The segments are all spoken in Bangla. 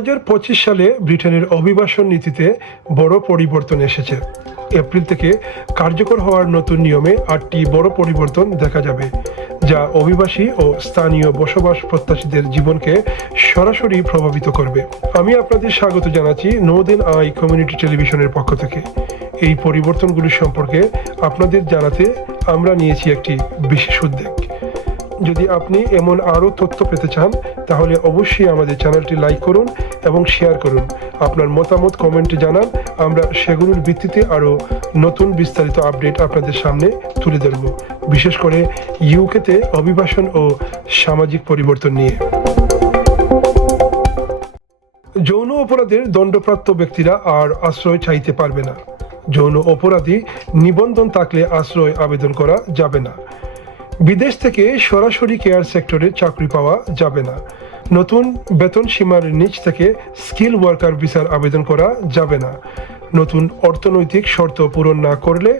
2025 সালে ব্রিটেনের অভিবাসন নীতিতে বড় পরিবর্তন এসেছে। এপ্রিল থেকে কার্যকর হওয়ার নতুন নিয়মে 8টি বড় পরিবর্তন দেখা যাবে, যা অভিবাসী ও স্থানীয় বসবাস প্রত্যাশীদের জীবনকে সরাসরি প্রভাবিত করবে। আমি আপনাদের স্বাগত জানাচ্ছি নর্দার্ন আই কমিউনিটি টেলিভিশনের পক্ষ থেকে। এই পরিবর্তনগুলি সম্পর্কে আপনাদের জানাতে আমরা নিয়েছি একটি বিশেষ উদ্যোগ। যদি আপনি এমন আরও তথ্য পেতে চান তাহলে অবশ্যই আমাদের চ্যানেলটি লাইক করুন এবং শেয়ার করুন। আপনার মতামত কমেন্টে জানান, আমরা সেগুলোর ভিত্তিতে আরও নতুন বিস্তারিত আপডেট আপনাদের সামনে তুলে ধরব, বিশেষ করে ইউকেতে অভিবাসন ও সামাজিক পরিবর্তন নিয়ে। যৌন অপরাধের দণ্ডপ্রাপ্ত ব্যক্তিরা আর আশ্রয় চাইতে পারবে না। যৌন অপরাধী নিবন্ধন থাকলে আশ্রয় আবেদন করা যাবে না। বিদেশ থেকে সরাসরি কেয়ার সেক্টরে চাকরি পাওয়া যাবে না। নতুন বেতন সীমার নিচ থেকে স্কিল ওয়ার্কার ভিসার আবেদন করা যাবে না। নতুন অর্থনৈতিক শর্ত পূরণ না করলে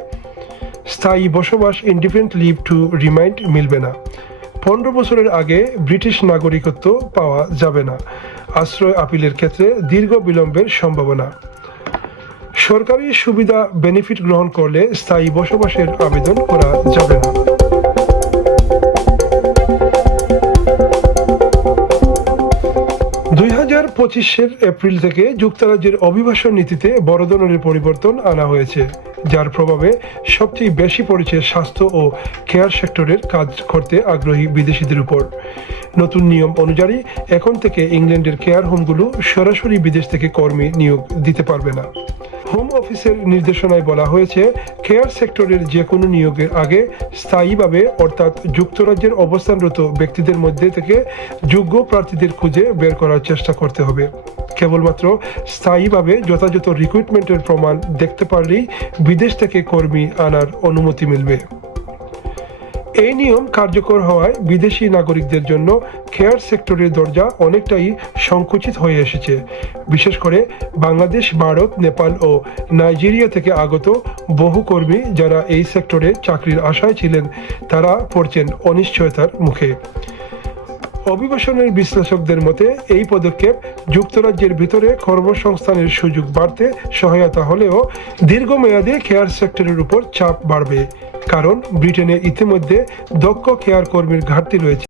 স্থায়ী বসবাস ইনডিফিনিট লিভ টু রিমাইন্ড মিলবে না। 15 বছরের আগে ব্রিটিশ নাগরিকত্ব পাওয়া যাবে না। আশ্রয় আপিলের ক্ষেত্রে দীর্ঘ বিলম্বের সম্ভাবনা। সরকারি সুবিধা বেনিফিট গ্রহণ করলে স্থায়ী বসবাসের আবেদন করা যাবে না। 2025 এপ্রিল থেকে যুক্তরাজ্যের অভিবাসন নীতিতে বড় ধরনের পরিবর্তন আনা হয়েছে, যার প্রভাবে সবচেয়ে বেশি পড়েছে স্বাস্থ্য ও কেয়ার সেক্টরের কাজ করতে আগ্রহী বিদেশিদের উপর। নতুন নিয়ম অনুযায়ী এখন থেকে ইংল্যান্ডের কেয়ার হোমগুলো সরাসরি বিদেশ থেকে কর্মী নিয়োগ দিতে পারবে না। হোম অফিসের নির্দেশনায় বলা হয়েছে, কেয়ার সেক্টরের যে কোনো নিয়োগের আগে স্থায়ীভাবে অর্থাৎ যুক্তরাজ্যের অবস্থানরত ব্যক্তিদের মধ্যে থেকে যোগ্য প্রার্থীদের খুঁজে বের করার চেষ্টা করতে হবে। কেবলমাত্র স্থায়ীভাবে যথাযথ রিক্রুটমেন্টের প্রমাণ দেখতে পারলেই বিদেশ থেকে কর্মী আনার অনুমতি মিলবে। এই নিয়ম কার্যকর হওয়ায় বিদেশি নাগরিকদের জন্য কেয়ার সেক্টরের দরজা অনেকটাই সংকুচিত হয়ে এসেছে। বিশেষ করে বাংলাদেশ, ভারত, নেপাল ও নাইজেরিয়া থেকে আগত বহু কর্মী যারা এই সেক্টরে চাকরির আশায় ছিলেন, তারা পড়ছেন অনিশ্চয়তার মুখে। অভিবাসনের বিশ্লেষকদের মতে এই পদক্ষেপ যুক্তরাজ্যের ভিতরে কর্মসংস্থানের সুযোগ বাড়তে সহায়তা হলেও দীর্ঘমেয়াদে কেয়ার সেক্টরের উপর চাপ বাড়বে, কারণ ব্রিটেনে ইতিমধ্যে দক্ষ কেয়ার কর্মীর ঘাটতি রয়েছে।